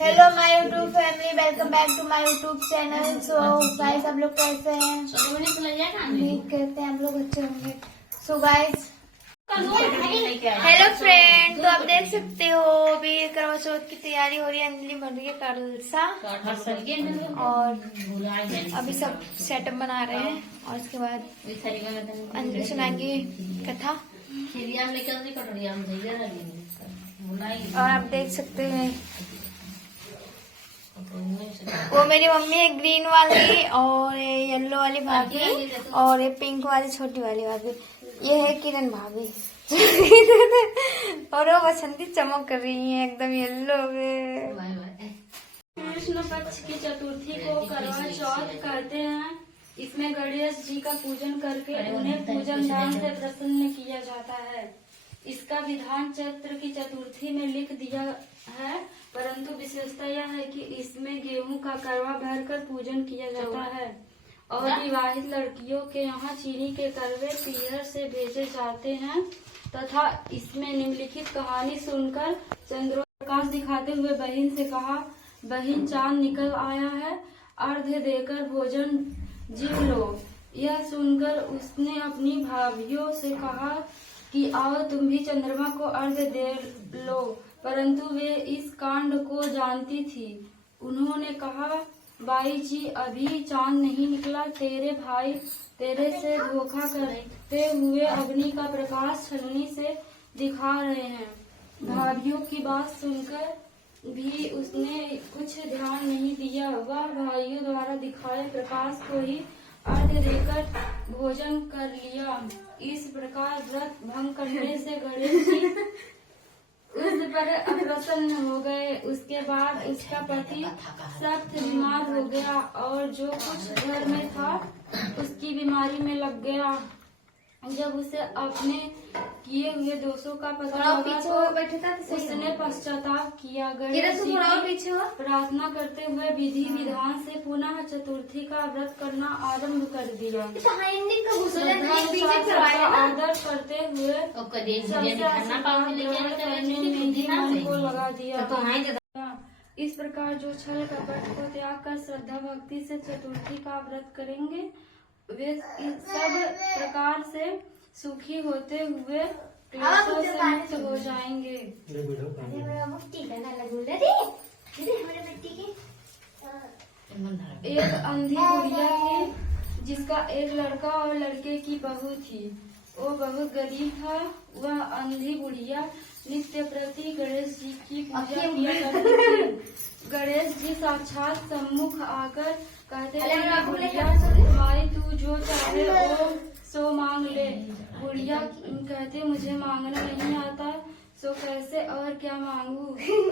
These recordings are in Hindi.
Hello my YouTube family, welcome back to my YouTube channel. So guys, आप लोग कैसे हैं? ठीक कहते हैं, आप लोग अच्छे होंगे। सो गाइस, हेलो फ्रेंड, तो आप देख सकते हो अभी करवा चौथ की तैयारी हो रही है। अंजलि बन रही है कलसा और अभी सब सेटअप बना रहे हैं और उसके बाद अंजलि सुनाएंगे कथा। और आप देख सकते हैं वो मेरी मम्मी है ग्रीन वाली, और येलो वाली भाभी, और ये पिंक वाली छोटी वाली भाभी, ये है किरण भाभी। और वो बसंती चमक कर रही है एकदम येलो में। कृष्ण पक्ष की चतुर्थी को करवा चौथ कहते हैं। इसमें गणेश जी का पूजन करके उन्हें पूजन दान से प्रसन्न किया जाता है। इसका विधान चैत्र की चतुर्थी में लिख दिया है, परंतु विशेषता यह है कि इसमें गेहूं का करवा भरकर पूजन किया जाता है और विवाहित लड़कियों के यहाँ चीनी के करवे पीहर से भेजे जाते हैं तथा इसमें निम्नलिखित कहानी सुनकर चंद्रोप्रकाश दिखाते हुए बहन से कहा, बहन चांद निकल आया है, अर्घ्य देकर भोजन जीव लो। यह सुनकर उसने अपनी भाभीियों से कहा कि आओ तुम भी चंद्रमा को अर्घ्य दे लो, परंतु वे इस कांड को जानती थी। उन्होंने कहा, बाई जी अभी चांद नहीं निकला, तेरे भाई तेरे से धोखा करते हुए अग्नि का प्रकाश छलनी से दिखा रहे हैं। भाभीियों की बात सुनकर भी उसने कुछ ध्यान नहीं दिया। वह भाइयों द्वारा दिखाए प्रकाश को ही अर्घ्य देकर भोजन कर लिया। इस प्रकार व्रत भंग करने से गणेश जी उस पर अप्रसन्न हो गए। उसके बाद उसका पति सख्त बीमार हो गया और जो कुछ घर में था उसकी बीमारी में लग गया। जब उसे अपने किए हुए दोषों का पता लगा तो उसने पश्चाताप किया। गणेश जी की प्रार्थना करते हुए विधि विधान से पुनः चतुर्थी का व्रत करना आरंभ कर दिया। आदर करते हुए मन को लगा दिया। इस प्रकार जो छल कपट को त्याग कर श्रद्धा भक्ति से चतुर्थी का व्रत करेंगे वे इस सब प्रकार से सुखी होते हुए क्लेशों से मुक्त हो जाएंगे। एक अंधी बुढ़िया थी जिसका एक लड़का और लड़के की बहू थी। वो बहुत गरीब था। वह अंधी बुढ़िया नित्य प्रति गणेश जी की पूजा किया करती थी। गणेश जी साक्षात सम्मुख आकर कहते हैं, बुढ़िया भाई तू जो चाहे वो सो मांग ले। बुढ़िया कहते मुझे मांगना नहीं आता, सो कैसे और क्या मांगू।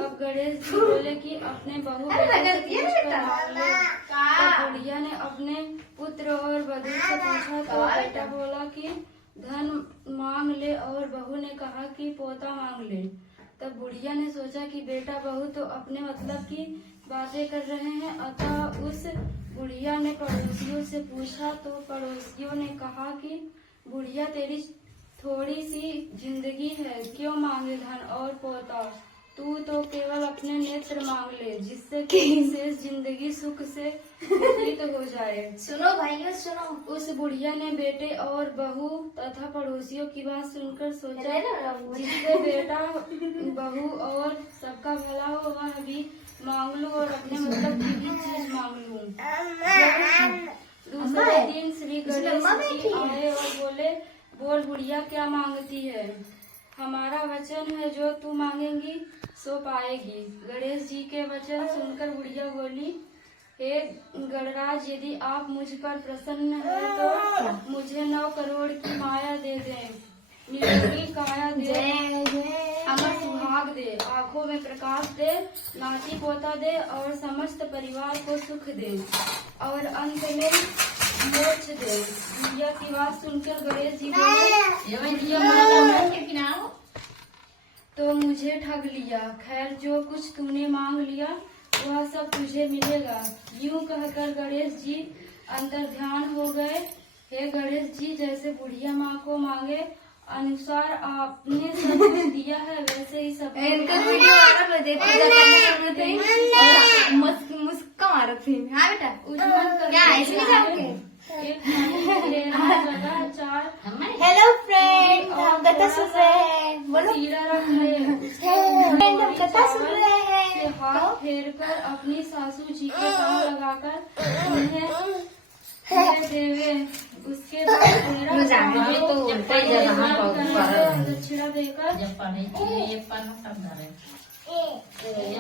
अब गणेश जी बोले कि अपने बहू बेटे से पूछकर मांग ले। तब बुढ़िया ने अपने पुत्र और वधू से पूछा तो बेटा बोला कि धन मांग ले और बहू ने कहा कि पोता मांग ले। तब बुढ़िया ने सोचा कि बेटा बहू तो अपने मतलब की बातें कर रहे हैं, अतः उस बुढ़िया ने पड़ोसियों से पूछा तो पड़ोसियों ने कहा कि बुढ़िया तेरी थोड़ी सी जिंदगी है, क्यों मांगे धन और पोता, तू तो केवल अपने नेत्र मांग ले जिससे कि शेष जिंदगी सुख से व्यतीत हो जाए। सुनो भाइयों सुनो। उस बुढ़िया ने बेटे और बहू तथा पड़ोसियों की बात सुनकर सोचा जिससे बेटा बहू और सबका भला हो वह भी मांग लूं और अपने मतलब की भी चीज मांग लूं। दूसरे दिन श्री गणेश जी आए और बोले, बोल बुढ़िया क्या मांगती है, हमारा वचन है जो तू मांगेंगी सो पाएगी। गणेश जी के वचन सुनकर बुढ़िया बोली, हे गणराज यदि आप मुझ पर प्रसन्न हैं तो मुझे 9 करोड़ की माया दे दें, निरोगी काया दे, अमर सुहाग दे, आंखों में प्रकाश दे, नाती पोता दे और समस्त परिवार को सुख दे और अंत में मोक्ष दे। बुढ़िया की बात सुनकर गणेश जी तो मुझे ठग लिया, खैर जो कुछ तूने मांग लिया वह सब तुझे मिलेगा। यूं कहकर गणेश जी अंतर ध्यान हो गए। हे गणेश जी, जैसे बुढ़िया माँ को मांगे अनुसार आपने सब कुछ दिया है वैसे ही सब थी। हाँ बेटा उज्जवल क्या ऐसे नहीं जाओगे? एक जगह 4 हेलो फ्रेंड, हम कथा सुन रहे हैं। बोलो सीढ़ा रख रहे फ्रेंड, हम कथा सुन रहे से हैं। हाथ फेर कर अपनी सासू जी के पाँव लगाकर उन्हें देवे। उसके बाद दक्षिणा देकर यह व्रत पालन करते ही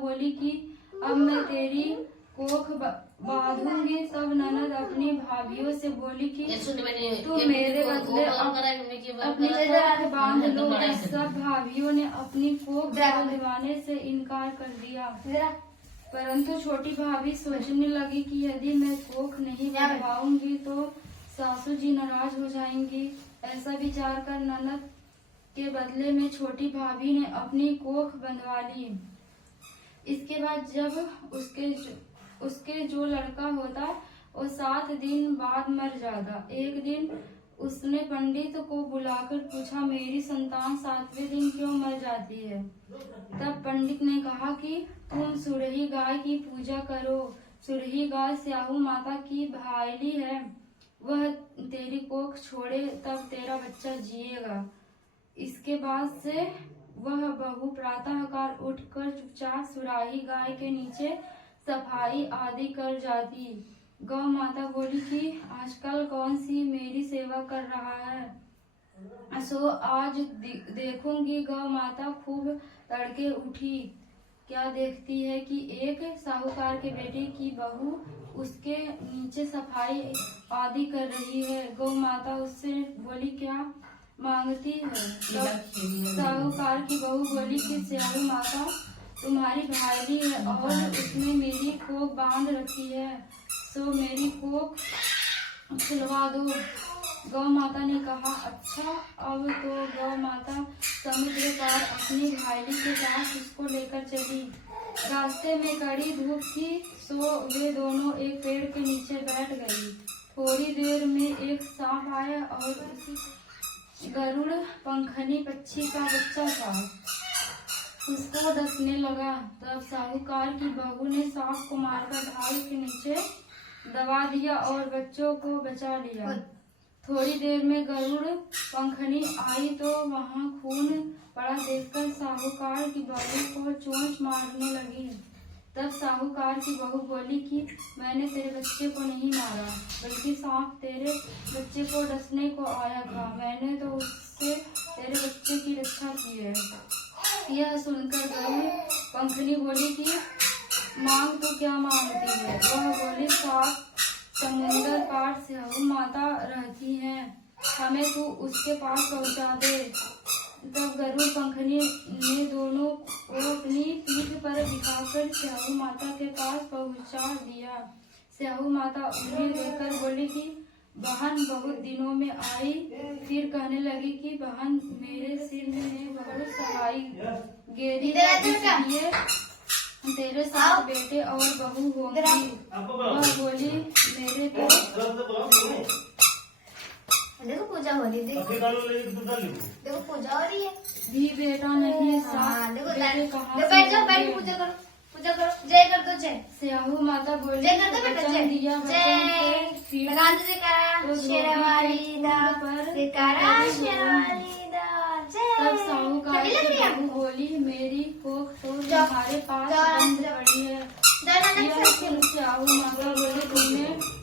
बोली कि अब मैं तेरी कोख बांधूंगी। तब ननद अपनी भाभीियों से बोली कि तुम मेरे बदले अपनी कोख बांध लो। सब भाभीियों ने अपनी कोख बांधवाने से इनकार कर दिया, परंतु छोटी भाभी सोचने लगी कि यदि मैं कोख नहीं बनवाऊंगी तो सासू जी नाराज हो जाएंगी। ऐसा विचार कर ननद के बदले में छोटी भाभी ने अपनी कोख बंधवा ली। इसके बाद जब उसके जो लड़का होता वो 7 दिन बाद मर जाता। एक दिन उसने पंडित को बुलाकर पूछा, मेरी संतान 7वें दिन क्यों मर जाती है? तब पंडित ने कहा कि तुम सुरही गाय की पूजा करो। सुरही गाय स्याहू माता की भाईली है, वह तेरी कोख छोड़े तब तेरा बच्चा जिएगा। इसके बाद से वह बहू प्रातःकाल उठकर चुपचाप सुराही गाय के नीचे सफाई आदि कर जाती। गौ माता बोली कि आजकल कौन सी मेरी सेवा कर रहा है। सो आज देखूंगी। गौ माता खूब तड़के उठी। क्या देखती है कि एक साहूकार के बेटे की बहू उसके नीचे सफाई आदि कर रही है। गौ माता उससे बोली, क्या मांगती है? साहूकार की बहू बोली कि स्याहू माता तुम्हारी भाईली है और उसने मेरी कोख बांध रखी है, सो मेरी कोख खुलवा दो। गौ माता ने कहा, अच्छा। अब तो गौ माता समुद्र पार अपनी भाईली के साथ उसको लेकर चली। रास्ते में कड़ी धूप थी, सो वे दोनों एक पेड़ के नीचे बैठ गई। थोड़ी देर में एक सांप आया और गरुड़ पंखनी पक्षी का बच्चा था, उसको डसने लगा। तब साहूकार की बहू ने सांप को मारकर ढाल के नीचे दबा दिया और बच्चों को बचा लिया। थोड़ी देर में गरुड़ पंखनी आई तो वहाँ खून पड़ा देखकर साहूकार की बहू को चोंच मारने लगी। तब साहूकार की बहू बोली कि मैंने तेरे बच्चे को नहीं मारा, बल्कि सांप तेरे बच्चे को डसने को आया था। मैंने तो उससे तेरे बच्चे की रक्षा की है। यह सुनकर गरुड़ पंखनी बोली कि मांग तो क्या मांगती है। वह बोली सांप समुंदर पार स्याहू माता रहती है, हमें तू उसके पास पहुंचा दे। तब गरुड़ पंखनी ने दोनों को अपनी पीठ पर बिठाकर स्याहू माता के पास पहुंचा दिया। स्याहू माता उन्हें देखकर बोली कि बहन बहुत दिनों में आई। फिर कहने लगी कि बहन मेरे सिर में बहुत सहाई गेरी है, इसलिए तेरे साथ बेटे और बहू होंगी। वह बोली मेरे तो देखो पूजा हो रही है, देखो पूजा हो रही है भी बेटा नहीं साथ हाँ, देखो बेटे कहाँ से बैठ जाओ, बैठ होंगे? पूजा करो, पूजा करो, जय कर दो जय। स्याहू माता बोली जय कर दो बेटा, वचन जय दिया जय। फिर लगा दो जयकारा, तो शेरवाली दा पर जयकारा, शेरवाली दा जय। तब साहूकार ठंडी लग की रही है? बहू बोली मेरी कोख तो जाओ, तुम्हारे पास जाओ, बंद जाओ। पड़ी है। जाओ नाना के यह साथ सुन स्याहू माता बोली तुमने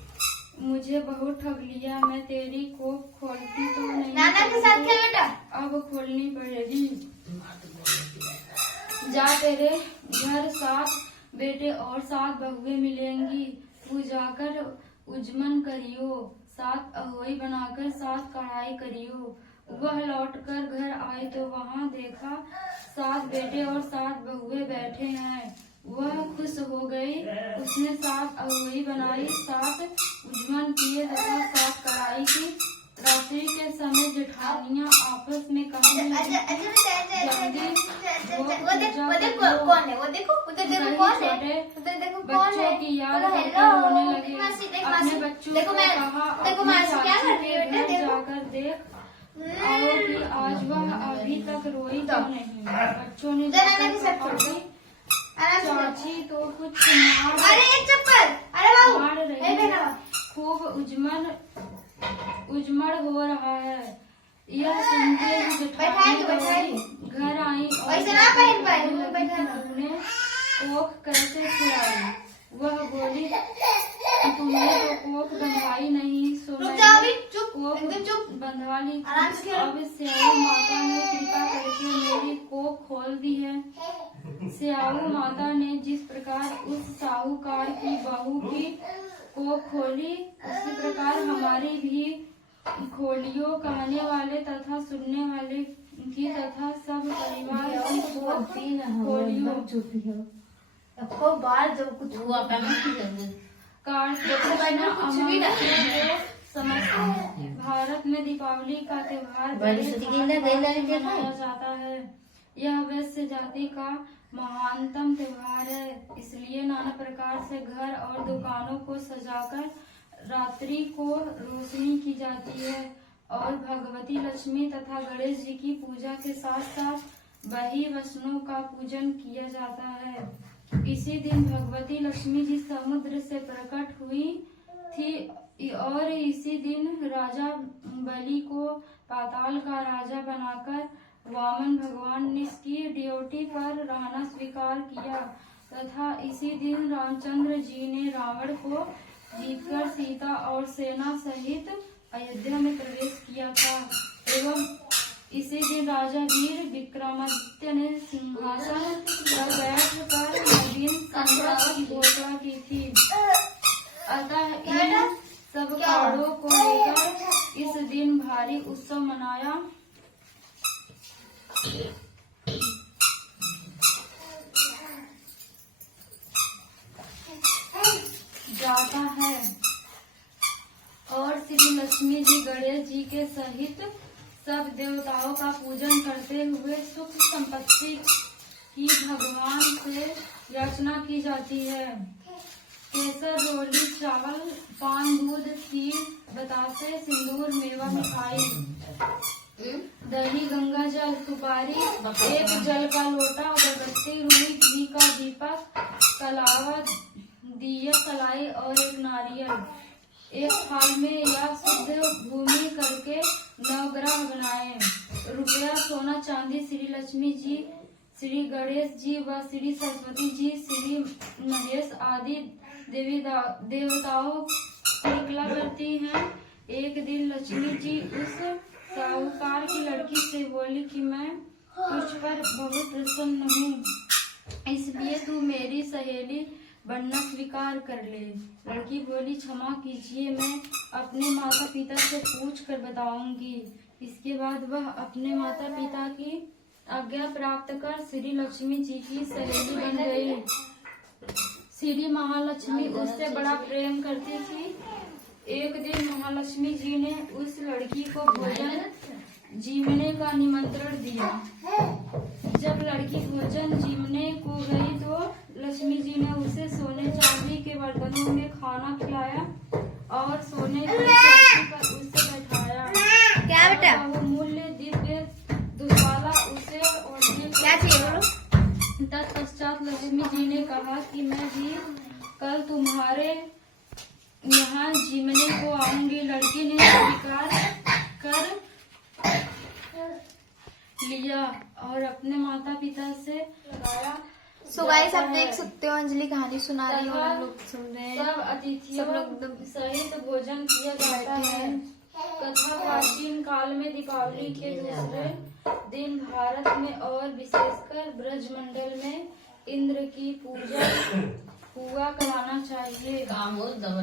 मुझे बहुत ठग लिया, मैं तेरी कोख खोलती तो नहीं, नाना के साथ खेल बेटा। अब खोलनी पड़ेगी। जा तेरे घर 7 बेटे और 7 बहुएं मिलेंगी, तू जाकर उजमन करियो, 7 अहोई बनाकर 7 कढ़ाई करियो। वह लौटकर घर आई तो वहाँ देखा 7 बेटे और 7 बहुएं बैठे हैं। वह खुश हो गई। उसने 7 अहोई बनाई, 7 उजमन किए तथा 7 कढ़ाई की। रात्रि के समय जेठानियाँ आपस में कहने लगी, वो देखो कौन है, वो देखो उधर देखो कौन है, उधर देखो कौन है। बच्चों की याद बोलो करके हेलो रोने लगे। मासी, देख अपने मासी, बच्चों देखो को मैं कहा देखो अपनी मासी क्या चाची कर रही है के बेटा, घर देखो जाकर देख आओ कि आज वह अभी तक रोई तो नहीं। बच्चों ने नाना के साथ जाकर खेलो। कहा, आराम से। चाची तो कुछ मार अरे एक चप्पल, अरे बाबू मार रही हे बेटा है, खूब उजमड़ हो रहा है। यह सुनते ही जेठानी दौड़ी घर आई और वैसे ना पहन पाए, कहने वो लगी बैठा कि ना। तूने कोख कैसे खुलाई। वह बोली तुमने तो कोख बंधवाई नहीं, सो रुक जाओ अभी, मैंने चुप कोख एकदम चुप। बंधवा ली आराम से थी। खेलो। अब स्याऊ माता ने कृपा करके मेरी कोख खोल दी है। स्याऊ माता ने जिस प्रकार उस साहूकार की बहू की कोख खोली, उसी प्रकार हमारी भी खोलियो। कहने वाले तथा सुनने वाले की तथा सब परिवार की कोख खोलियो। को बाल जब कुछ हुआ कृष्ण अमावस्या समस्त भारत में दीपावली का त्योहार बड़े धूमधाम से मनाया जाता है। यह वैश्य जाति का महानतम त्योहार है, इसलिए नाना प्रकार से घर और दुकानों को सजाकर रात्रि को रोशनी की जाती है और भगवती लक्ष्मी तथा गणेश जी की पूजा के साथ साथ बही वसनों का पूजन किया जाता है। इसी दिन भगवती लक्ष्मी जी समुद्र से प्रकट हुई थी और इसी दिन राजा बलि को पाताल का राजा बनाकर वामन भगवान ने इसकी ड्यूटी पर रहना स्वीकार किया तथा इसी दिन रामचंद्र जी ने रावण को जीतकर सीता और सेना सहित अयोध्या में प्रवेश किया था एवं इसी दिन राजा वीर विक्रमादित्य ने सिंहासन पर बैठकर नवीन संवत्सर की घोषणा की थी। अतः इन सब कारणों को लेकर इस दिन भारी उत्सव मनाया जाता है और श्री लक्ष्मी जी गणेश जी के सहित सब देवताओं का पूजन करते हुए सुख संपत्ति की भगवान से याचना की जाती है। केसर, रोली, चावल, पान, दूध, खीर, बतासे, सिंदूर, मेवा, मिठाई दही, गंगा जल, सुपारी, एक जल का लोटा, अगरबत्ती, रुई, घी का दीपक, कलावा, दिया, कलाई और एक नारियल एक थाल में या शुद्ध भूमि करके नवग्रह बनाए। रुपया, सोना, चांदी श्री लक्ष्मी जी, श्री गणेश जी व श्री सरस्वती जी, श्री महेश आदि देवी देवताओं निकला करती हैं। एक दिन लक्ष्मी जी उस साहूकार की लड़की से बोली कि मैं तुझ पर बहुत प्रसन्न हूँ, इसलिए तू मेरी सहेली बनना स्वीकार कर ले। लड़की बोली, क्षमा कीजिए, मैं अपने माता पिता से पूछ कर बताऊंगी। इसके बाद वह अपने माता पिता की आज्ञा प्राप्त कर श्री लक्ष्मी जी की सहेली बन गई। श्री महालक्ष्मी उससे बड़ा प्रेम करती थी। एक दिन महालक्ष्मी जी ने उस लड़की को भोजन जीवने का निमंत्रण दिया। जब लड़की भोजन जीवने को गई तो लक्ष्मी जी ने उसे सोने चांदी के बर्तनों में खाना खिलाया और सोने की चौकी पर उसे बैठाया। क्या बेटा? वो मूल्य दिव्य दुशाला उसे ओढ़ने क्या चाहिए? तत्पश्चात लक्ष्मी जी ने कहा कि मैं भी कल तुम्हारे यहाँ जीवने को आऊंगी। लड़की ने स्वीकार कर लिया और अपने माता पिता से लगाया। सो गाइस, आप देख सकते हो अंजलि कहानी सुना रही है, हम लोग सुन रहे हैं। सब अतिथियों सहित भोजन किया जाता है। कथा प्राचीन काल में दीपावली के दूसरे दिन भारत में और विशेषकर ब्रजमंडल में इंद्र की पूजा हुआ कराना चाहिए।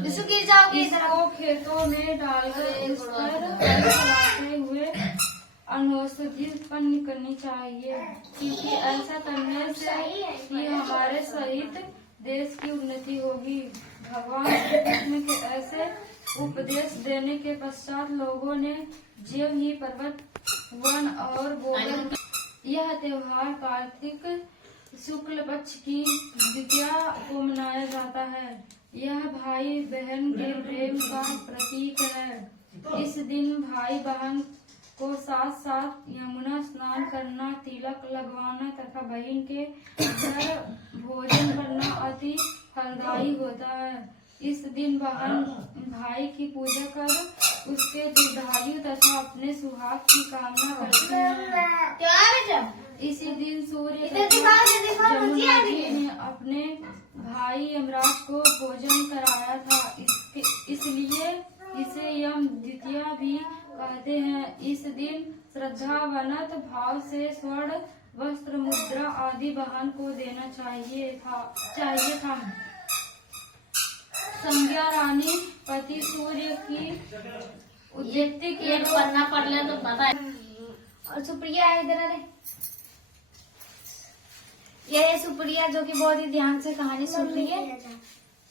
इसको खेतों में डालकर उस पर चलाते हुए अनौषधि उत्पन्न करनी चाहिए, क्योंकि ऐसा करने से ही हमारे सहित देश की उन्नति होगी। भगवान श्री कृष्ण के ऐसे उपदेश देने के पश्चात लोगों ने ज्यों ही पर्वत, वन और गोबर। यह त्योहार कार्तिक शुक्ल पक्ष की द्वितीया को मनाया जाता है। यह भाई बहन के प्रेम का प्रतीक है। इस दिन भाई बहन को साथ साथ यमुना स्नान करना, तिलक लगवाना तथा बहन के घर भोजन करना अति फलदायी होता है। इस दिन बहन भाई की पूजा कर उसके दीर्घायु तथा अपने सुहाग की कामना करते हैं। इसी दिन सूर्य जमुना जी ने अपने भाई यमराज को भोजन कराया था, इसलिए इसे यम द्वितीया भी कहते हैं। इस दिन श्रद्धावनत भाव से स्वर्ण, वस्त्र, मुद्रा आदि बहन को देना चाहिए था। संज्ञा रानी पति सूर्य की उद्यक्ति की पढ़ना पढ़ ले तो पता है। और सुप्रिया है इधर, अरे ये है सुप्रिया जो कि बहुत ही ध्यान से कहानी सुन रही है।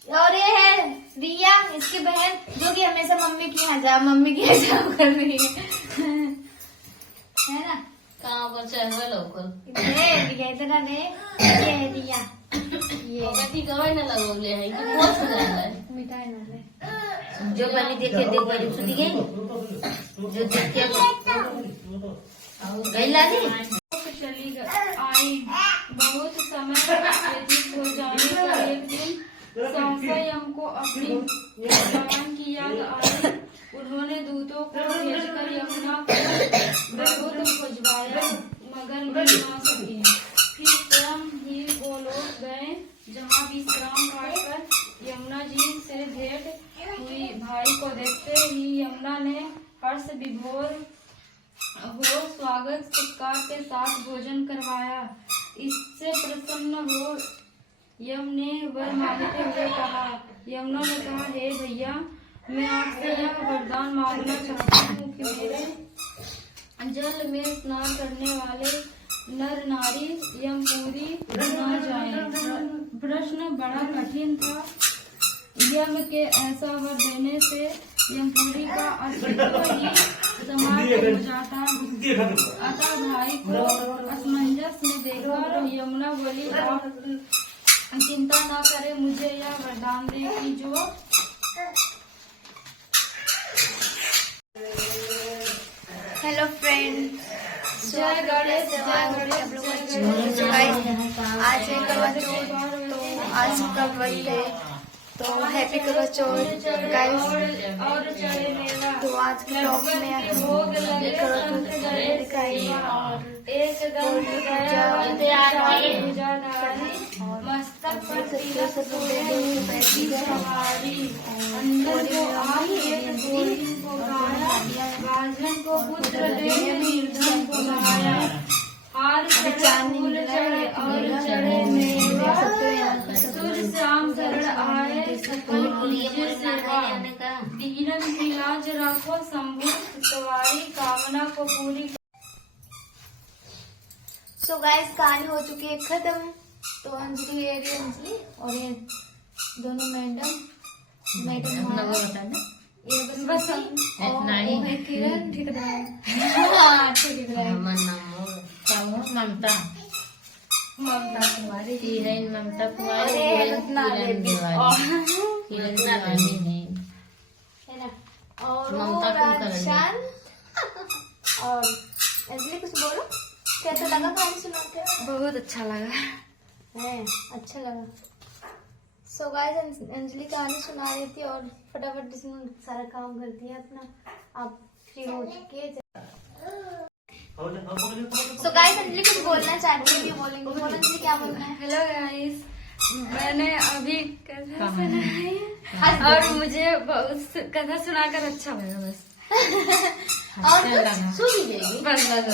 और ये है रिया, इसकी बहन, जो कि हमेशा मम्मी की हिजाब कर रही है ना? कहाँ पर चाहे लोकल रिया इतना ने, ये है रिया, ये कथी कमाई न लगोगे है कि बहुत हो जाता है। मिठाई ना ले जो बनी देखे देख बनी सुधी गई जो देखे गईला नहीं चली आई। बहुत समय व्यतीत हो जाने पर एक दिन सहसा यम को अपनी जवान की याद आई। उन्होंने दूतों को भेजकर यमुना को बहुत खोजवाया, मगर मिल ना सकी। फिर स्वयं ही वो लोग गए जहाँ विश्राम काटकर यमुना जी से भेंट हुई। भाई को देखते ही यमुना ने हर्ष विभोर हो स्वागत सत्कार के साथ भोजन करवाया। इससे प्रसन्न हो यम ने वर मांगते हुए कहा। यमुना ने कहा, हे भैया, मैं आपसे यह वरदान मांगना चाहती हूँ कि मेरे जल में स्नान करने वाले नर नारी यमपुरी न जाएं। प्रश्न बड़ा कठिन था। यम के ऐसा वर देने से यमपुरी का अस्तित्व ही समाप्त हो जाता। अतः भाई को असमंजस में देखकर यमुना बोली, आप चिंता न करें, मुझे यह वरदान दे कि जो हेलो फ्रेंड, जय गणेश, जय गणेश, जय गणेश। आज है करवा चौथ, तो आज सबका बर्थडे, तो हैप्पी करवा चौथ गाइस। और चढ़े मेवा, तो आज के ब्लॉग में भोग लगे करवा संत चौथ गणेश दिखाई की। और एक दम पूजा धारी, मस्तक पर तिलक सोहे सवारी। अंदर को आप एक गोरी को गाया, गाजन को पुत्र दे निर्धन को गाया। हार चढ़े फूल चढ़े और चढ़े मेवा, सूर्य श्याम शरण आए सकल कीजिए सेवा। दीनन की लाज रखो शंभु सवारी, कामना को पूरी। सो गाइस कहानी हो चुकी है खत्म। तो अंजलि ये रही अंजलि और ये दोनों मैडम ये बस और वो है किरण ठेकेदार। हाँ, ठेकेदार ममता ममता कुमारी। हीरोइन ममता कुमारी, अरे रत्ना देवी किरण तिवारी है ना, और ममता वो कुलकर्णी। राजशान। और अंजलि कुछ बोलो, कैसा लगा कहानी सुना के? बहुत अच्छा लगा है, अच्छा लगा। सो गाइस अंजलि कहानी सुना रही थी और फटाफट जिसमें सारा काम करती है अपना। आप फ्री हो चुकी है। सो गाइस अंजलि कुछ बोलना चाहती है, बोलेंगे। बोलो अंजलि, क्या बोलना है? हेलो गाइस, मैंने अभी कथा सुनाई और मुझे बहुत कथा सुनाकर अच्छा लगा। बस और कुछ सुन लीजिए। बस बस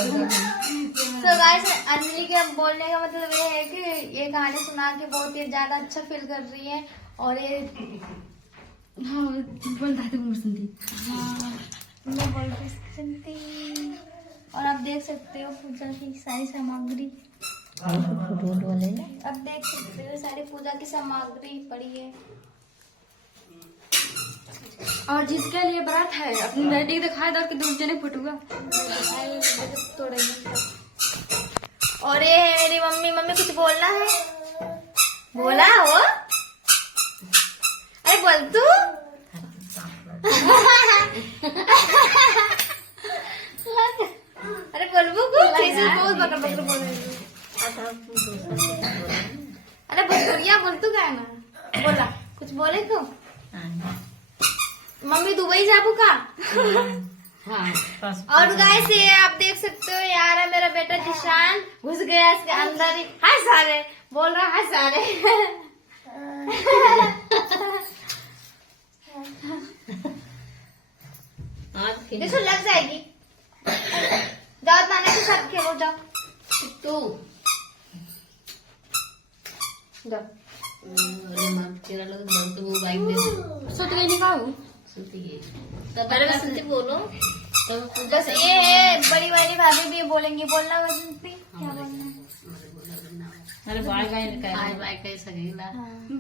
तो गाइस अंजलि के बोलने का मतलब ये है कि ये कहानी सुना के बहुत ही ज्यादा अच्छा फील कर रही है। और ये हाँ बोल दादी बोल सुनती। हाँ मैं बोल रही सुनती। और आप देख सकते हो पूजा की सारी सामग्री, अब देख सकते हो सारी पूजा की सामग्री पड़ी है। और जिसके लिए व्रत है अपनी बेटी को दिखाई दो कि दूर जने फुटूगा। और ये है मेरी मम्मी। मम्मी कुछ बोलना है? बोला हो? अरे बोल तू। अरे बोलबो कुछ, ऐसे बहुत बकर बकर बोल रही है। अरे भोजपुरिया बोल तू क्या ना बोला, कुछ बोले तो। मम्मी दुबई जाबू का? और गाइस ये आप देख सकते हो, यार है मेरा बेटा किसान घुस गया इसके अंदर ही। हाय सारे बोल रहा है सारे। देखो लग जाएगी। जाओ नाना के साथ खेलो, जाओ तू जाओ। वो बाइक दे सुत गई नहीं खाऊ सुनती बोलो। बस ये है बड़ी वाली भाभी भी बोलेंगी। बोलना वजंती, क्या बोलना है? अरे बाय बाय बाय बाय कह सकेला।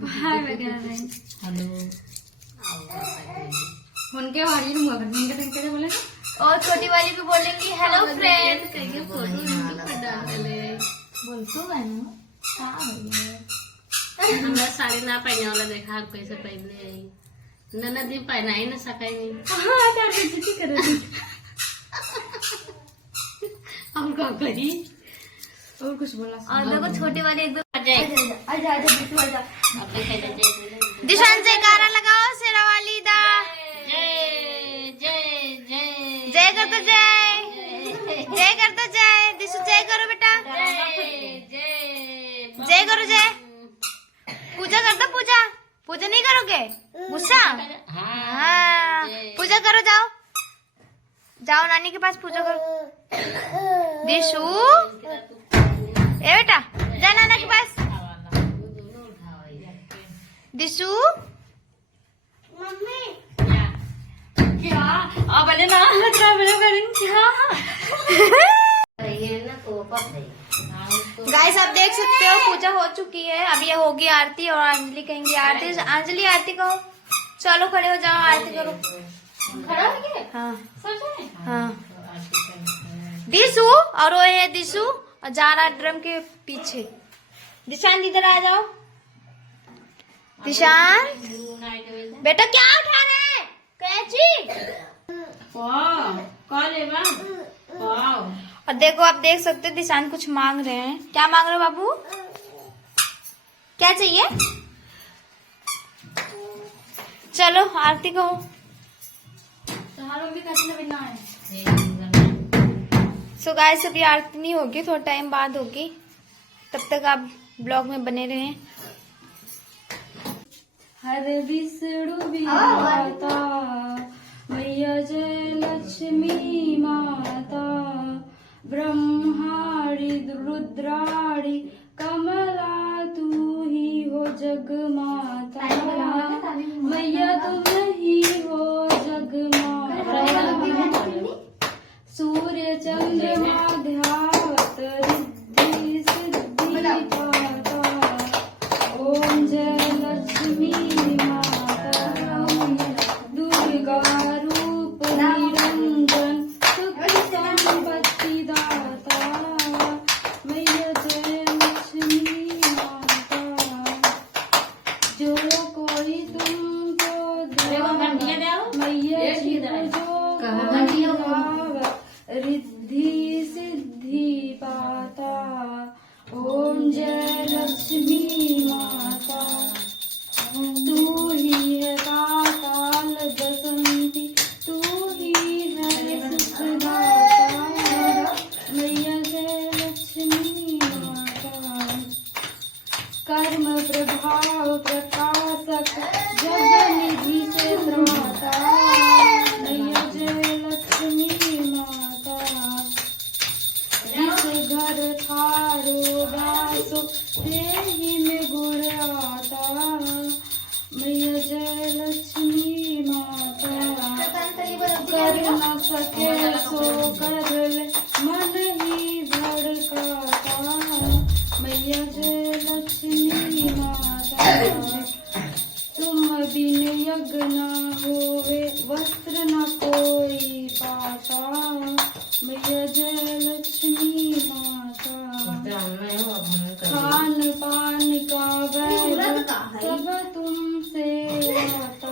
बाय वगैरह नहीं। हेलो उनके वाली लूंगा उनके तक कैसे बोलेगा। और छोटी वाली भी बोलेंगी हेलो फ्रेंड। बोल तू बहना। हमरा साड़ी ना पहने वाला देखा कैसे पहनले आई। ननद भी पहना ही ना सकाई नहीं। हाँ तार बेइज्जती कर रही। हम क्या करी? और कुछ बोला। और देखो छोटी वाली एकदम जय आजा आजा बिट्टू आजा। अपने कहते जय दिशान से गाना लगाओ शेरा वाली दा। जय जय जय जय कर तो जय, जय कर तो जय। दिशु जय करो बेटा, जय जय करो जय। पूजा कर दो। पूजा पूजा नहीं करोगे? गुस्सा? हाँ पूजा करो, जाओ जाओ नानी के पास पूजा करो। दिशु ए बेटा जा नाना के पास। दिशु मम्मी क्या अब ना खतरा बड़े करेंगे क्या। ये ना तो पता है। गाइस आप देख सकते हो पूजा हो चुकी है। अब ये होगी आरती और अंजलि कहेंगी आरती। अंजलि आरती कहो। चलो खड़े हो जाओ, आरती करो। खड़ा है क्या? हाँ सच में? हाँ। दिशु और वो है दिशु और जा रहा ड्रम के पीछे। दिशान इधर आ जाओ। दिशान बेटा क्या उठा रहे हैं? कैची वाह कॉल है बा वाव। और देखो आप देख सकते हो दिशांत कुछ मांग रहे हैं। क्या मांग रहे हो बाबू? क्या चाहिए? चलो आरती कहो। सो गाइस अभी आरती नहीं होगी, थोड़ा टाइम बाद होगी, तब तक आप ब्लॉग में बने रहें। हर विष्णु विमाता मैया जय लक्ष्मी माता, ब्रह्माणि रुद्राणि कमला तू ही हो जग माता, मैया तुम ही हो जग माता, सूर्य चंद्रमा ध्यावत रिद्धि सिद्धि पाता, ओम जय लक्ष्मी माता, दुर्गा रूप निरंजन सुख संपत्ति दाता, मैया जय लक्ष्मी माता, जो कोई तुमको मैया जी जो रिद्धि सिद्धि पाता, ओम जय लक्ष्मी माता, तू ही है पाताल बसंती, तू ही है सुखदाता, मैया जय लक्ष्मी माता, कर्म प्रभाव प्रकाशक जग निधि से त्राता, मैया जय लक्ष्मी माता, जिस घर थारो बासो तेहि में गुण आता, मैया जय लक्ष्मी माता, कर न सके सो कर ले मन ही भड़काता, मैया जय लक्ष्मी माता, तुम बिन यज्ञ न होवे वस्त्र न कोई पाता, मैया जय लक्ष्मी माता, खान पान का वैभव सब तुमसे आता,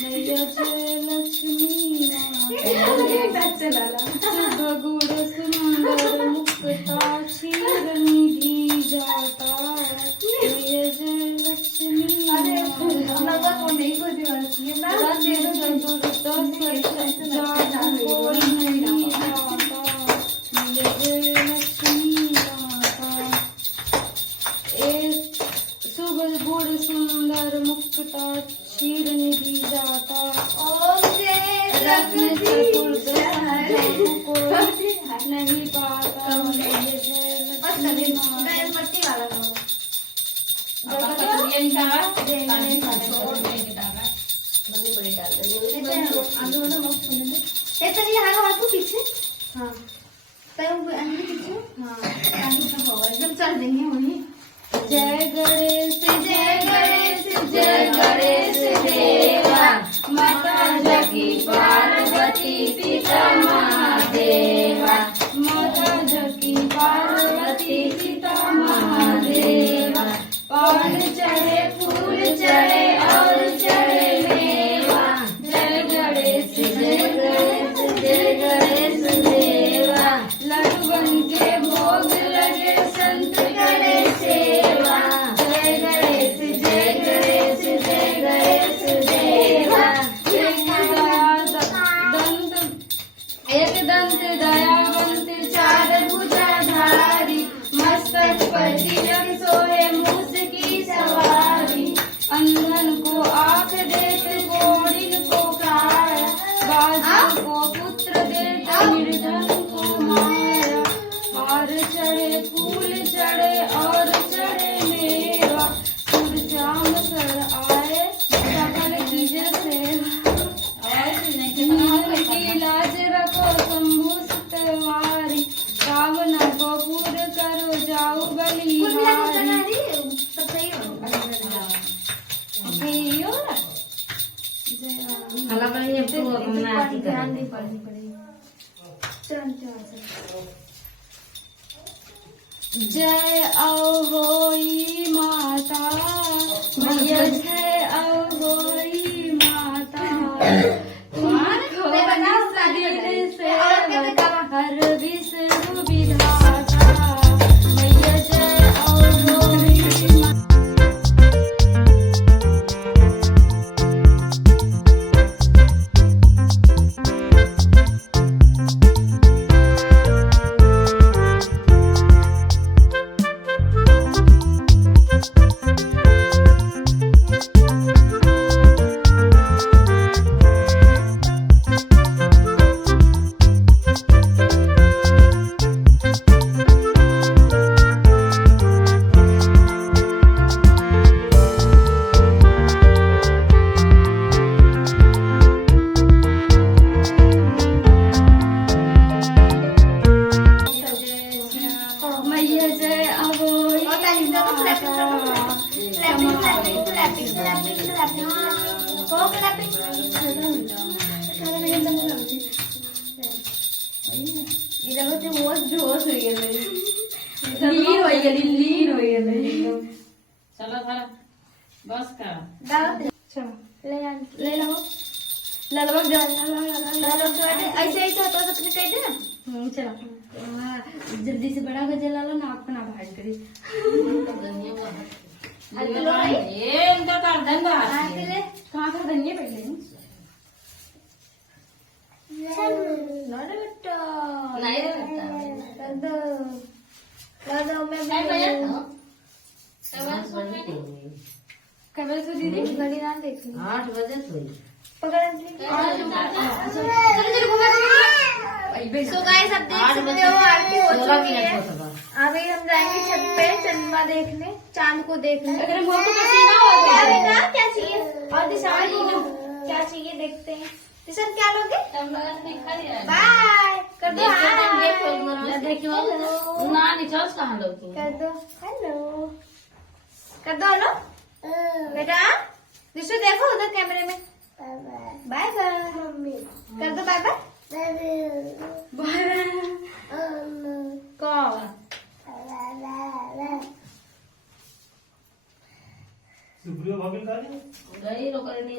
मैया जय लक्ष्मी माता, शुभ गुण सुंदर मुक्ता क्षीर निधि जाता, मैया जय लक्ष्मी माता, कोई नहीं पाता, मैया जय लक्ष्मी माता, एक शुभ गुण सुंदर मुक्ता क्षीर निधि जाता, रत्न चतुर्दश कोई नहीं पाता, मैया जय लक्ष्मी माता, पीछे हाँ चल देंगे वही। जय गणेश जय गणेश जय गणेश देवा, माता जगी पार्वती पिता महादेवा, माता जगी पार्वती पिता महादेवा, पान चढ़े फूल चढ़े और चढ़े मेवा, जय गणेश जय गणेश जय गणेश देवा, लड्डून के भोग लगे संत करे सेवा, जय गणेश जय गणेश जय गणेश देवा, एक दंत दयावंत चार भुजाधारी, मस्तक पर तिलक सोहे मूस की सवारी, अंधन को आंख देते कोढ़िन को काया, बाजू को पुत्र देते निर्धन को माया, हार चढ़े फूल चढ़े और चढ़े मेवा, सुरचाम कर आए सकल कीजे सेवा, की लाज रखो शंभु सतवारी, कामना को पूर्ण करो जाओ बलिहारी, ध्यान नहीं पड़नी पड़ेगी। जय अहोई माता, मैया जय अहोई माता, तुम्हारे शरीर से मैया जय अहोई और ताली बजा दो, क्लैपिंग करो, clapping clapping clapping clapping clapping को क्लैपिंग इधर वो जोश हो गया मेरी लीन हो गई चलो थोड़ा बस का ले ले लो लगभग ऐसे ऐसे होता है अपने कह दे चलो जल्दी से बड़ा गजल ला लो ना, आपको ना भाई करी ये इनका कर देंगे कहाँ कर देंगे पहले नहीं रहता कमल से दीदी घड़ी ना देखी 8 बजे सोई। सो गाइस अब देख सकते हो आरती हो चुकी है। अभी हम जाएंगे छत पे चंद्रमा देखने, चांद को देखने। अगर मुझे को पसीना हो क्या गया बेटा क्या चाहिए? और दिशान क्या चाहिए देखते हैं। दिशान क्या लोगे? बाय कर दो हाय। देखियो ना निचोस कहाँ लोग कर दो हेलो, कर दो हेलो बेटा। दिशु देखो उधर कैमरे में। बाय बाय कर दो बाय बाय। कौन सुप्रिया भाभी का नहीं गए